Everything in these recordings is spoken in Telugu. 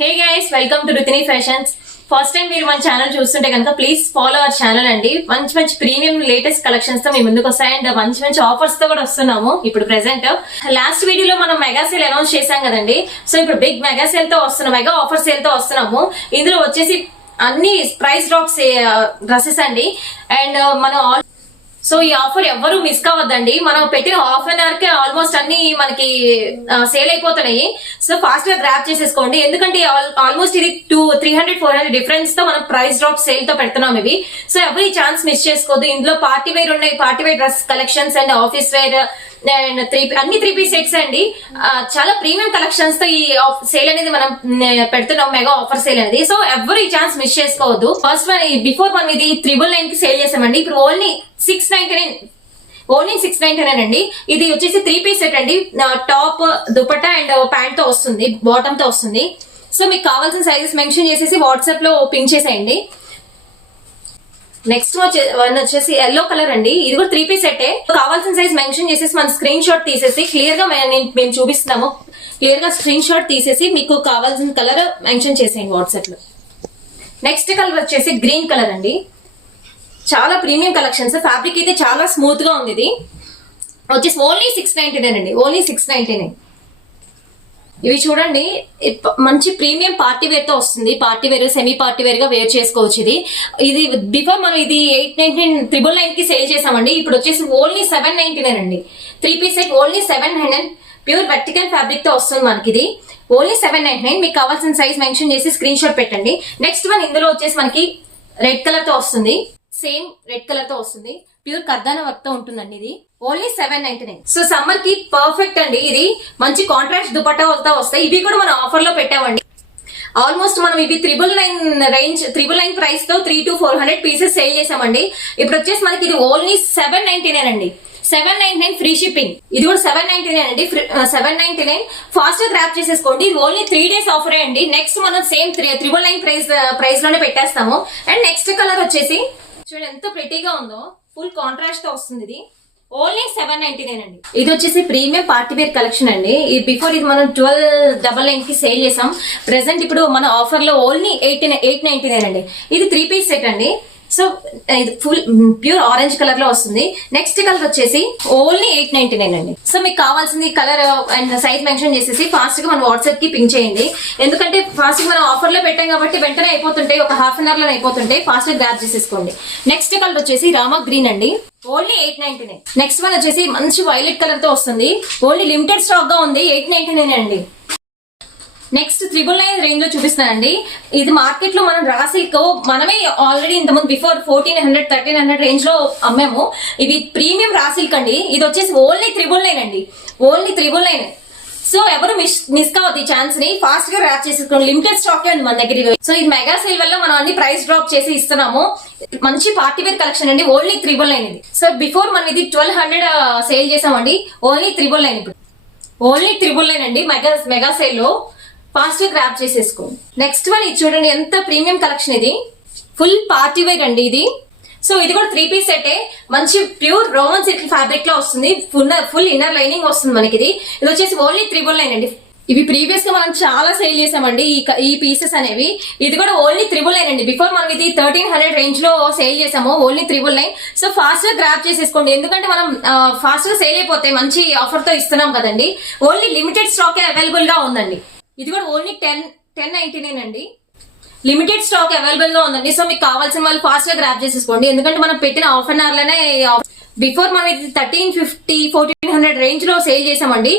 Hey guys, welcome to Ruthini fashions. First time మీరు మన ఛానల్ చూస్తుంటే కనుక ప్లీజ్ ఫాలో అవర్ ఛానల్ అండి. మంచి మంచి ప్రీమియం లేటెస్ట్ కలెక్షన్స్ తో మీ ముందుకు వస్తాయి అండ్ మంచి ఆఫర్స్ తో కూడా వస్తున్నాము. ఇప్పుడు ప్రెసెంట్ లాస్ట్ వీడియోలో మనం మెగా సేల్ అనౌన్స్ చేశాం కదండి. సో ఇప్పుడు బిగ్ మెగా సేల్ తో వస్తున్నాం, మెగా ఆఫర్ సేల్ తో వస్తున్నాము. ఇందులో వచ్చేసి అన్ని ప్రైస్ డ్రాప్స్ డ్రెస్సెస్ అండి. అండ్ మనం సో ఈ ఆఫర్ ఎవ్వరూ మిస్ కావద్దండి. మనం పెట్టిన హాఫ్ అన్ అవర్ కే ఆల్మోస్ట్ అన్ని మనకి సేల్ అయిపోతున్నాయి. సో ఫాస్ట్ గా గ్రాప్ చేసేసుకోండి, ఎందుకంటే ఆల్మోస్ట్ ఇది 300-400 డిఫరెన్స్ తో మనం ప్రైస్ డ్రాప్ సేల్ తో పెడుతున్నాం ఇవి. సో ఎవరి ఛాన్స్ మిస్ చేసుకోవద్దు. ఇందులో పార్టీ వేర్ ఉన్నాయి, party wear dress collections and office wear and అన్ని 3 సెట్స్ అండి. చాలా ప్రీమియం కలెక్షన్స్ తో ఈ సేల్ అనేది మనం పెడుతున్నాం, మెగా ఆఫర్ సేల్ అనేది. సో ఎవరు ఈ ఛాన్స్ మిస్ చేసుకోవద్దు. ఫస్ట్ వన్, బిఫోర్ మనం ఇది 999 కి సేల్ చేసామండి. ఇప్పుడు ఓన్లీ 699 అండి. ఇది వచ్చేసి 3 పీస్ సెట్ అండి. టాప్, దుపట్టా అండ్ ప్యాంట్ తో వస్తుంది, బాటమ్ తో వస్తుంది. సో మీకు కావాల్సిన సైజెస్ మెన్షన్ చేసేసి వాట్సాప్ లో పింక్ చేసేయండి. నెక్స్ట్ వన్ వచ్చేసి ఎల్లో కలర్ అండి. ఇది కూడా 3 పీస్ సెట్టే. కావాల్సిన సైజ్ మెన్షన్ చేసేసి మన స్క్రీన్ షాట్ తీసేసి క్లియర్ గా మేము చూపిస్తున్నాము. క్లియర్ గా స్క్రీన్ షాట్ తీసేసి మీకు కావాల్సిన కలర్ మెన్షన్ చేసేయండి వాట్సాప్ లో. నెక్స్ట్ కలర్ వచ్చేసి గ్రీన్ కలర్ అండి. చాలా ప్రీమియం కలెక్షన్స్. ఫ్యాబ్రిక్ అయితే చాలా స్మూత్ గా ఉంది. ఇది వచ్చేసి ఓన్లీ 699 అండి, ఓన్లీ 699. ఇవి చూడండి, మంచి ప్రీమియం పార్టీ వేర్ తో వస్తుంది. Party wear, semi party wear గా వేర్ చేసుకోవచ్చు. ఇది బిఫోర్ మనం ఇది 899 కి సేల్ చేసామండి. ఇప్పుడు వచ్చేసి ఓన్లీ 799 అండి. 3 piece set only 799. Pure vertical fabric తో వస్తుంది మనకి. ఇది ఓన్లీ 799. మీకు కావాల్సిన సైజ్ మెన్షన్ చేసి స్క్రీన్ షాట్ పెట్టండి. నెక్స్ట్ వన్, ఇందులో వచ్చేసి మనకి రెడ్ కలర్ తో వస్తుంది. సేమ్ రెడ్ కలర్ తో వస్తుంది. ప్యూర్ కర్దానా వర్క్ తో ఉంటుందండి. ఇది ఓన్లీ 799. సో సమ్మర్ కి పర్ఫెక్ట్ అండి. ఇది మంచి కాంట్రాస్ట్ దుపట్టా వస్తాయి. ఇవి కూడా మనం ఆఫర్ లో పెట్టామండి. ఆల్మోస్ట్ మనం ఇవి 999 రేంజ్, 999 ప్రైస్ తో 300-400 పీసెస్ సేల్ చేసామండి. ఇప్పుడు వచ్చేసి మనకి ఇది ఓన్లీ 799 అండి. 799 ఫ్రీ షిప్పింగ్. ఇది కూడా 799 అండి, 799. ఫాస్ట్ గా గ్రాప్ చేసేసుకోండి. ఇది ఓన్లీ 3 డేస్ ఆఫరే అండి. నెక్స్ట్ మనం సేమ్ 999 ప్రైస్ లోనే పెట్టేస్తాము. అండ్ నెక్స్ట్ కలర్ వచ్చేసి చూడండి ఎంత ప్రెటీగా ఉందో, ఫుల్ కాంట్రాస్ట్ తో వస్తుంది. ఇది ఓన్లీ 799 అండి. ఇది వచ్చేసి ప్రీమియం పార్టీ వేర్ కలెక్షన్ అండి. బిఫోర్ ఇది మనం 1299 కి సేల్ చేసాం. ప్రెసెంట్ ఇప్పుడు మన ఆఫర్ లో ఓన్లీ 899 అండి. ఇది 3 పీస్ సెట్ అండి. సో ఇది ఫుల్ ప్యూర్ ఆరెంజ్ కలర్ లో వస్తుంది. నెక్స్ట్ కలర్ వచ్చేసి ఓన్లీ 899 అండి. సో మీకు కావాల్సింది కలర్ అండ్ సైజ్ మెన్షన్ చేసేసి ఫాస్ట్ గా మన వాట్సాప్ కి పింక్ చేయండి. ఎందుకంటే ఫాస్ట్ గా మనం ఆఫర్ లో పెట్టాం కాబట్టి వెంటనే అయిపోతుంటాయి, ఒక హాఫ్ అన్ అవర్ లో అయిపోతుంటాయి. ఫాస్ట్ గా గ్రాప్ చేసేసుకోండి. నెక్స్ట్ కలర్ వచ్చేసి రామా గ్రీన్ అండి. ఓన్లీ 899. నెక్స్ట్ వన్ వచ్చేసి మంచి వైలెట్ కలర్ తో వస్తుంది. ఓన్లీ లిమిటెడ్ స్టాక్ గా ఉంది, 899 అండి. నెక్స్ట్ 999 రేంజ్ లో చూపిస్తున్నానండి. ఇది మార్కెట్ లో మనం రా సిల్క్ మనమే ఆల్రెడీ ఇంతకుముందు బిఫోర్ 1400-1300 రేంజ్ లో అమ్మాము. ఇవి ప్రీమియం రా సిల్క్ అండి. ఇది వచ్చేసి ఓన్లీ 999 అండి, ఓన్లీ 999. సో ఎవరు మిస్ కావద్దు ఈ ఛాన్స్ ని. ఫాస్ట్ గా ర్యాప్ చేసేసుకోండి. లిమిటెడ్ స్టాక్ అండి మన దగ్గర. సో ఇది మెగా సేల్ వల్ల మనం అన్ని ప్రైస్ డ్రాప్ చేసి ఇస్తున్నాము. మంచి పార్టీ వేర్ కలెక్షన్ అండి. ఓన్లీ 999 ఇది. సో బిఫోర్ మనం ఇది 1200 సేల్ చేసామండి. ఓన్లీ 999 ఇప్పుడు ఓన్లీ 999 అండి మెగా సేల్ లో. ఫాస్ట్ గా గ్రాప్ చేసేసుకోండి. నెక్స్ట్ వన్ ఇది చూడండి ఎంత ప్రీమియం కలెక్షన్. ఇది ఫుల్ పార్టీ వేర్ అండి. ఇది సో ఇది కూడా 3 పీస్ సెట్. మంచి ప్యూర్ రోమన్ సిల్క్ ఫ్యాబ్రిక్ లో వస్తుంది. ఫుల్ ఇన్నర్ లైనింగ్ వస్తుంది మనకి. ఇది వచ్చేసి ఓన్లీ 999 అండి. ఇవి ప్రీవియస్ గా మనం చాలా సేల్ చేసామండి ఈ పీసెస్ అనేవి. ఇది కూడా ఓన్లీ 999 అండి. బిఫోర్ మనం ఇది 1300 రేంజ్ లో సేల్ చేసాము. ఓన్లీ 999. సో ఫాస్ట్ గా గ్రాప్ చేసేసుకోండి, ఎందుకంటే మనం ఫాస్ట్ గా సేల్ అయిపోతే మంచి ఆఫర్ తో ఇస్తున్నాం కదండి. ఓన్లీ లిమిటెడ్ స్టాక్ అవైలబుల్ గా ఉందండి. ఇది కూడా ఓన్లీ 1099 అండి. లిమిటెడ్ స్టాక్ అవైలబుల్ గా ఉందండి. సో మీకు కావాల్సిన వాళ్ళు ఫాస్ట్ గా గ్రాప్ చేసేసుకోండి, ఎందుకంటే మనం పెట్టిన హాఫ్ అన్ అవర్ లోనే. బిఫోర్ మనం ఇది 1350-1400 రేంజ్ లో సేల్ చేసామండి.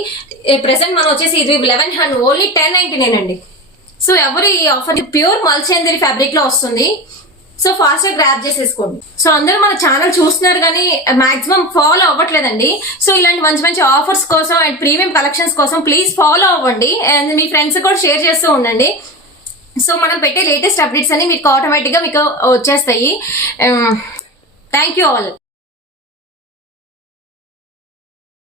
ప్రెసెంట్ మనం వచ్చేసి ఇది 1100, ఓన్లీ 1099 అండి. సో ఎవరు ఈ ఆఫర్ ప్యూర్ మల్చందరి ఫ్యాబ్రిక్ లో వస్తుంది. సో ఫాస్ట్ గా గ్రాప్ చేసేసుకోండి. సో అందరూ మన ఛానల్ చూస్తున్నారు కానీ మాక్సిమం ఫాలో అవ్వట్లేదండి. సో ఇలాంటి మంచి ఆఫర్స్ కోసం అండ్ ప్రీమియం కలెక్షన్స్ కోసం ప్లీజ్ ఫాలో అవ్వండి అండ్ మీ ఫ్రెండ్స్ కూడా షేర్ చేస్తూ ఉండండి. సో మనం పెట్టే లేటెస్ట్ అప్డేట్స్ అన్ని మీకు ఆటోమేటిక్ గా మీకు వచ్చేస్తాయి. Thank you all.